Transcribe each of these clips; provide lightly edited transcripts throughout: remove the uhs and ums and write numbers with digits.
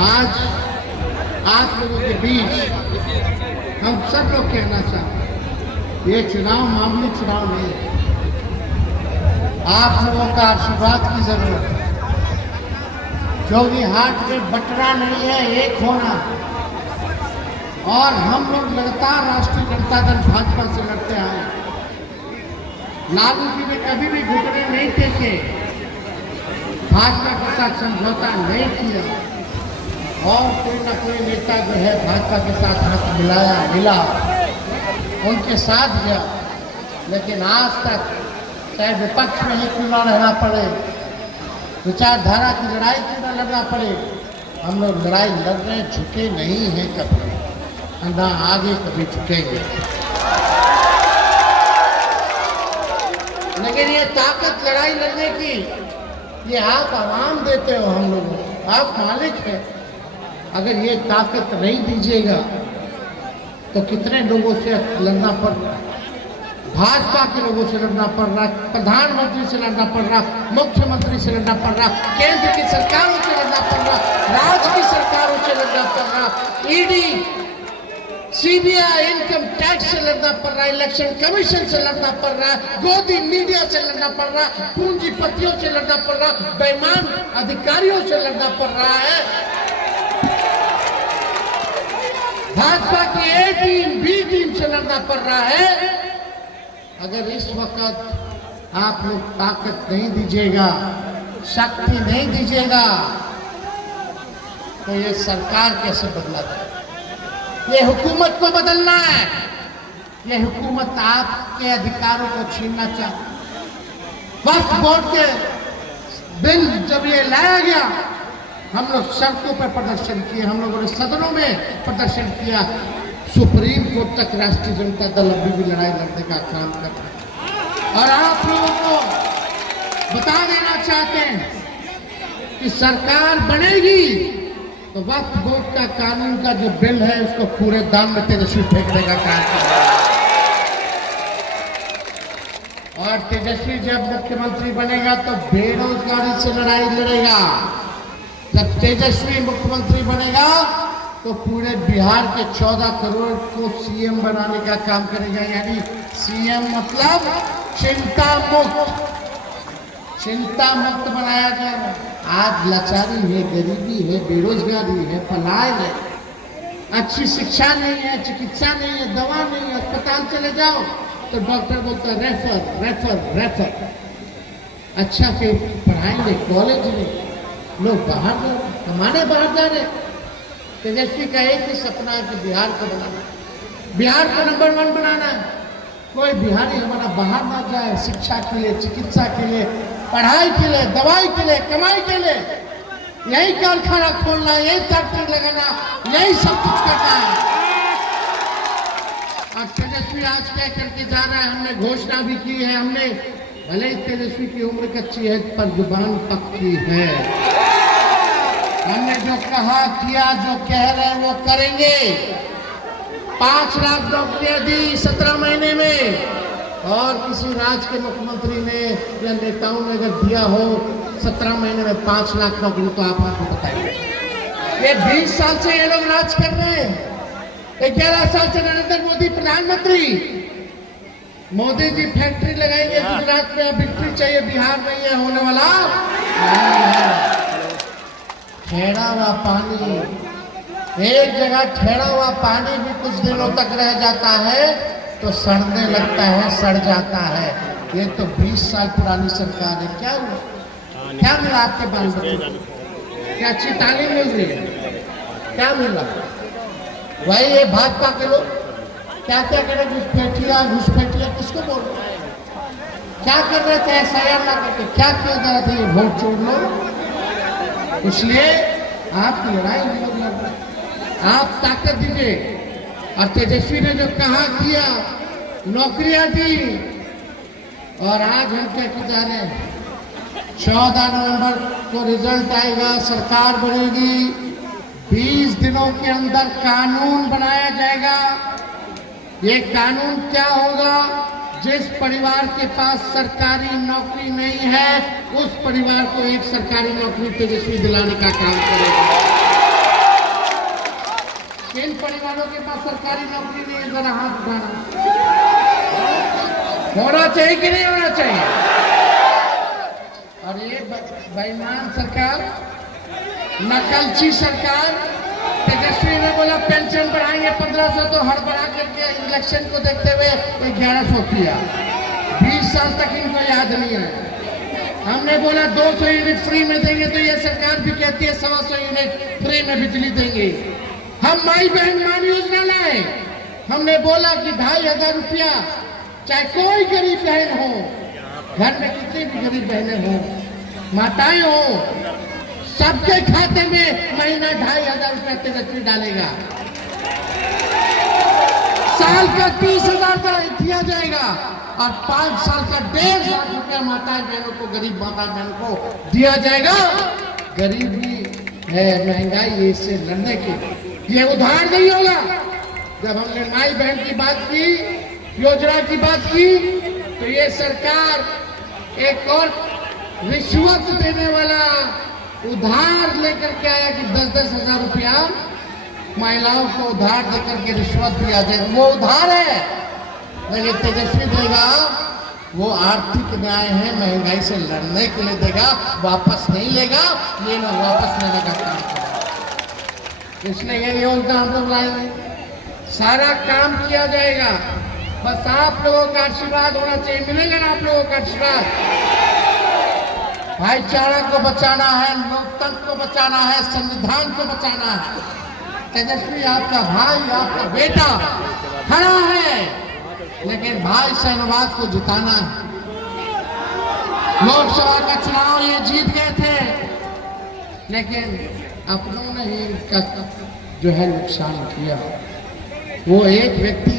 आज आप लोगों के बीच हम सब लोग कहना चाहते हैं, ये चुनाव मामूली चुनाव नहीं है। आप लोगों का आशीर्वाद की जरूरत है। जोगी हाट में बंटना नहीं है, एक होना। और हम लोग लगातार राष्ट्रीय जनता दल भाजपा से लड़ते आए। लालू जी ने कभी भी घुटने नहीं टेके, भाजपा के साथ समझौता नहीं किया और कोई ना कोई नेता जो है भाजपा के साथ हाथ मिला उनके साथ गया। लेकिन आज तक चाहे विपक्ष में ही क्यों ना रहना पड़े, विचारधारा की लड़ाई क्यों ना लड़ना पड़े, हम लोग लड़ाई लड़ रहे, झुके नहीं हैं कभी, ना आगे कभी झुकेंगे। लेकिन ये ताकत लड़ाई लड़ने की ये आप आवाम देते हो, हम लोगों को आप मालिक हैं। अगर ये ताकत नहीं दीजिएगा तो कितने लोगों से लड़ना पड़ रहा है, भाजपा के लोगों से लड़ना पड़ रहा है, प्रधानमंत्री से लड़ना पड़ रहा, मुख्यमंत्री से लड़ना पड़ रहा, केंद्र की सरकारों से लड़ना पड़ रहा, राज्य की सरकारों से लड़ना पड़ रहा, ईडी सीबीआई इनकम टैक्स से लड़ना पड़ रहा है, इलेक्शन कमीशन से लड़ना पड़ रहा है, गोदी मीडिया से लड़ना पड़ रहा है, पूंजीपतियों से लड़ना पड़ रहा है, बेईमान अधिकारियों से लड़ना पड़ रहा है। भाजपा की ए टीम बी टीम से लड़ना पड़ रहा है। अगर इस वक्त आप लोग ताकत नहीं दीजिएगा, शक्ति नहीं दीजिएगा, तो ये सरकार कैसे बदला जाए? ये हुकूमत को बदलना है। ये हुकूमत आपके अधिकारों को छीनना चाहती है। वक्फ बोर्ड के बिल जब ये लाया गया, हम लोग सड़कों पर प्रदर्शन किए, हम लोगों ने सदनों में प्रदर्शन किया, सुप्रीम कोर्ट तक राष्ट्रीय जनता दल अभी भी लड़ाई लड़ने का काम कर रहा है। और आप लोगों को बता देना चाहते हैं कि सरकार बनेगी तो वक्फ बोर्ड का कानून का जो बिल है उसको पूरे दाम में तेजस्वी फेंकने का काम कर रहा है। और तेजस्वी जब मुख्यमंत्री बनेगा तो बेरोजगारी से लड़ाई लड़ेगा। जब तेजस्वी मुख्यमंत्री बनेगा तो पूरे बिहार के 14 करोड़ को सीएम बनाने का काम करेगा। यानी सीएम मतलब चिंता मुक्त बनाया जाएगा। आज लाचारी है, गरीबी है, बेरोजगारी है, पलायन है, अच्छी शिक्षा नहीं है, चिकित्सा नहीं है, दवा नहीं है। अस्पताल चले जाओ तो डॉक्टर बोलता है रेफर। अच्छा फिर पढ़ाएंगे कॉलेज में, लोग बाहर जा रहे, कमाने बाहर जा रहे। तेजस्वी का एक ही सपना है कि बिहार को बनाना, बिहार को नंबर 1 बनाना है। कोई बिहारी हमारा बाहर ना जाए, शिक्षा के लिए, चिकित्सा के लिए, पढ़ाई के लिए, दवाई के लिए, कमाई के लिए। यही कारखाना खोलना, यही फैक्ट्री लगाना, यही सब कुछ करना है। और तेजस्वी आज क्या करके जा रहा है, हमने घोषणा भी की है। हमने भले ही तेजस्वी की उम्र कच्ची है पर जुबान पक्की है। हमने जो कहा किया, जो कह रहे हैं वो करेंगे। 5 लाख नौकरियां दी 17 महीने में, और किसी राज्य के मुख्यमंत्री ने या नेताओं ने अगर दिया हो 17 महीने में 5 लाख नौकरी, तो आप हमको बताइए। ये 20 साल से ये लोग राज कर रहे हैं। 11 साल से नरेंद्र मोदी प्रधानमंत्री। मोदी जी फैक्ट्री लगाएंगे गुजरात में, बिक्री चाहिए, बिहार में ये होने वाला नहीं है। ठहरा हुआ पानी, एक जगह ठहरा हुआ पानी भी कुछ दिनों तक रह जाता है तो सड़ने लगता है, सड़ जाता है। ये तो 20 साल पुरानी सरकार है। क्या हुआ, क्या मिला आपके बाल बच्चों को? क्या अच्छी तालीम मिल रही है? क्या मिला? वही ये भाजपा के लोग क्या क्या कर रहे, घुसपैठिया किसको बोल रहे हैं? क्या कर रहे थे? SIR ना करके क्या किया जा रहा था? ये वोट छोड़ लो। इसलिए आपकी लड़ाई नहीं लड़ रही, आप ताकत दीजिए। और तेजस्वी ने जो कहा किया, नौकरियां दी, और आज हम क्या जा रहे हैं, 14 नवंबर को रिजल्ट आएगा, सरकार बनेगी, 20 दिनों के अंदर कानून बनाया जाएगा। ये कानून क्या होगा? जिस परिवार के पास सरकारी नौकरी नहीं है, उस परिवार को एक सरकारी नौकरी तेजस्वी दिलाने का काम करेगा। किन परिवारों के पास सरकारी नौकरी नहीं है, जरा हाथ उठाना। होना चाहिए कि नहीं होना चाहिए? और ये बेईमान सरकार, नकलची सरकार, तेजस्वी ने बोला पेंशन बढ़ाएंगे 1500, तो हड़बड़ा करके इलेक्शन को देखते हुए 1100 किया। 20 साल तक इनको याद नहीं आया। हमने बोला 200 यूनिट फ्री में देंगे, तो ये सरकार भी कहती है 125 यूनिट फ्री में बिजली देंगे। हम माई बहन मान योजना लाए, हमने बोला कि 2500 रुपया, चाहे कोई गरीब बहन हो, घर में कितनी भी गरीब बहनें हो, माताएं हो, सबके खाते में महीना 2500 रुपया तेजस्वी डालेगा। साल का 30,000 दिया जाएगा और 5 साल का 1.5 लाख रुपया माताएं बहनों को, गरीब माता बहनों को दिया जाएगा। गरीबी है, महंगाई है, इससे लड़ने के ये उधार नहीं होगा। जब हमने माई बहन की बात की, योजना की बात की, तो ये सरकार एक और रिश्वत देने वाला उधार लेकर के आया कि 10-10 हजार रुपया महिलाओं को उधार देकर के रिश्वत दिया जाए। वो उधार है, लेकिन तेजस्वी देगा वो आर्थिक न्याय है, महंगाई से लड़ने के लिए देगा, वापस नहीं लेगा। ये लोग वापस लेने का काम करेंगे, इसलिए ये योजना हम लोग लाएंगे, सारा काम किया जाएगा। बस आप लोगों का आशीर्वाद होना चाहिए। मिलेगा ना आप लोगों का आशीर्वाद? भाईचारा को बचाना है, लोकतंत्र को बचाना है, संविधान को बचाना है। तेजस्वी आपका भाई, आपका बेटा खड़ा है, लेकिन भाई शहनवाज को जिताना है। लोकसभा का चुनाव ये जीत गए थे, लेकिन अपनों ने ही इनका जो है नुकसान किया। वो एक व्यक्ति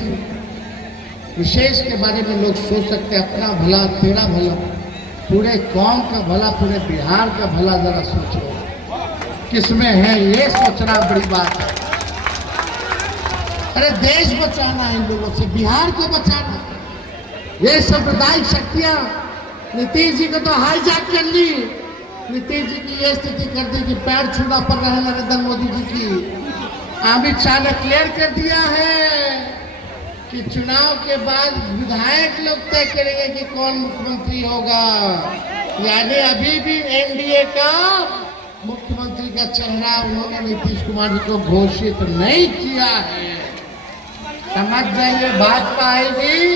विशेष के बारे में लोग सोच सकते हैं, अपना भला तेरा भला, पूरे कौम का भला, पूरे बिहार का भला जरा सोचो किसमें है, ये सोचना बड़ी बात है। अरे देश बचाना है इन लोगों से, बिहार को बचाना। ये सांप्रदायिक शक्तियां नीतीश जी को तो हाईजैक कर ली। नीतीश जी की ये स्थिति कर दी कि पैर छूना पड़ रहा है नरेंद्र मोदी जी की। अमित शाह ने क्लियर कर दिया है कि चुनाव के बाद विधायक लोग तय करेंगे कि कौन मुख्यमंत्री होगा। यानी अभी भी एनडीए का मुख्यमंत्री का चेहरा उन्होंने नीतीश कुमार जी को घोषित नहीं किया है। समझ जाइए, भाजपा आएगी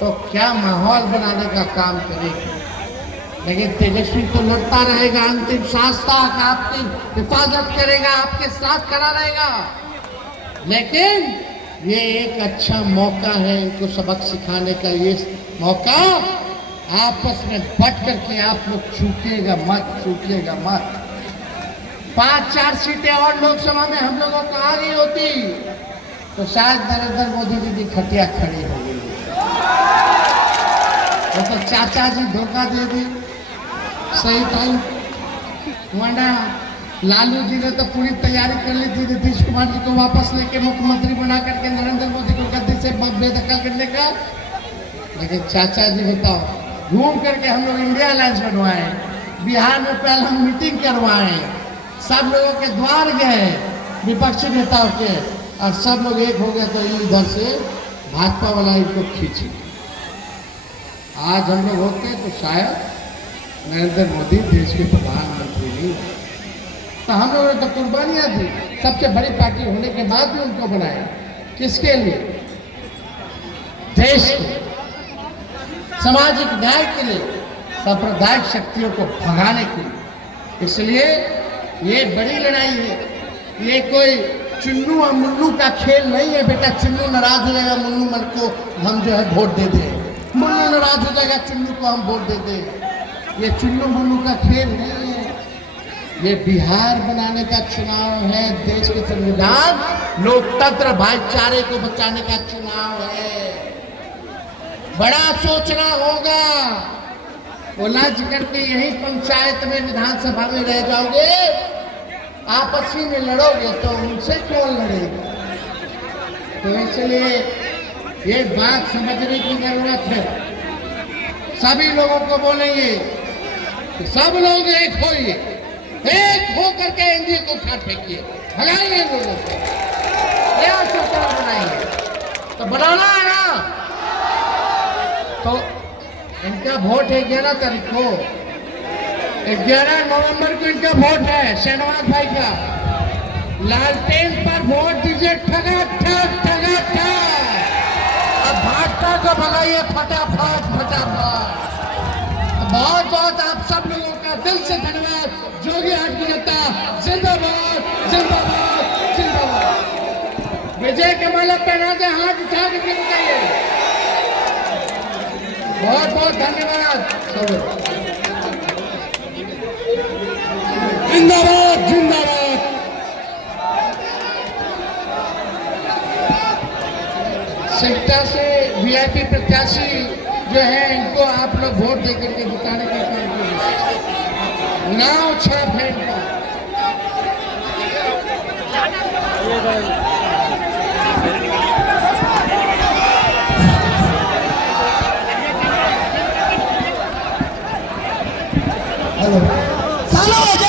तो क्या माहौल बनाने का काम करेगी, लेकिन तेजस्वी तो लड़ता रहेगा अंतिम सांस तक, आपकी हिफाजत करेगा, आपके साथ खड़ा रहेगा। लेकिन ये एक अच्छा मौका है इनको सबक सिखाने का। ये मौका आपस में बट करके आप लोग छूटिएगा मत। 5-4 सीटें और लोकसभा में हम लोगों को आ गई होती तो शायद नरेंद्र मोदी जी की खटिया खड़ी हो गई। तो चाचा जी धोखा दे दी सही टाइम। वरना लालू जी ने तो पूरी तैयारी कर ली थी नीतीश कुमार जी को वापस लेके मुख्यमंत्री बना करके नरेंद्र मोदी को गद्दी से बेदखल करने का। लेकिन चाचा जी बताओ, घूम करके हम लोग इंडिया अलायंस बनवाए, बिहार में पहले हम मीटिंग करवाए, सब लोगों के द्वार गए विपक्षी नेताओं के, और सब लोग एक हो गए तो इधर से भाजपा वाला इनको खींची। आज हम लोग होते तो शायद नरेंद्र मोदी देश के प्रधानमंत्री नहीं होते। तो हम लोगों ने तो कुर्बानियां दी, सबसे बड़ी पार्टी होने के बाद भी उनको बनाया। किसके लिए? देश के सामाजिक न्याय के लिए, सांप्रदायिक शक्तियों को भगाने के लिए। इसलिए ये बड़ी लड़ाई है, ये कोई चुन्नू और मुन्नू का खेल नहीं है। बेटा चुन्नू नाराज हो जाएगा, मुन्नू मन को हम जो है वोट दे दें, मुन्नू नाराज हो जाएगा, चुन्नू को हम वोट दे दें। ये चुन्नू मुन्नू का खेल नहीं है, ये बिहार बनाने का चुनाव है। देश के संविधान, लोकतंत्र, भाईचारे को बचाने का चुनाव है। बड़ा सोचना होगा। उलझ करके यही पंचायत में, विधानसभा में रह जाओगे, आपसी में लड़ोगे तो उनसे कौन लड़ेगा? तो इसलिए ये बात समझने की जरूरत है। सभी लोगों को बोलेंगे कि सब लोग एक होइए, एक हो करके एनडीए को उठा फेंकिए, भगाइए लोगों को। क्या सरकार बनाएंगे? तो बनाना है ना। तो इनका वोट है 11 तारीख को, 11 नवंबर को इनका वोट है शहनवाज भाई का। लालटेन पर वोट दीजिए, ठगा ठग ठगा ठग। अब भाजपा को भगाइए फटाफट फटाफट। बहुत बहुत आप सब लोगों का दिल से धन्यवाद। जोगी हाट की जनता जिंदाबाद जिंदाबाद जिंदाबाद। विजय के माला पहना दे, हाथ उठा के गिर जाइए। बहुत बहुत धन्यवाद। जिंदाबाद जिंदाबाद। सिकटा से वीआईपी प्रत्याशी जो है, इनको आप लोग वोट देकर के जिताने का काम कीजिए। नाव छाप है इनका। हेलो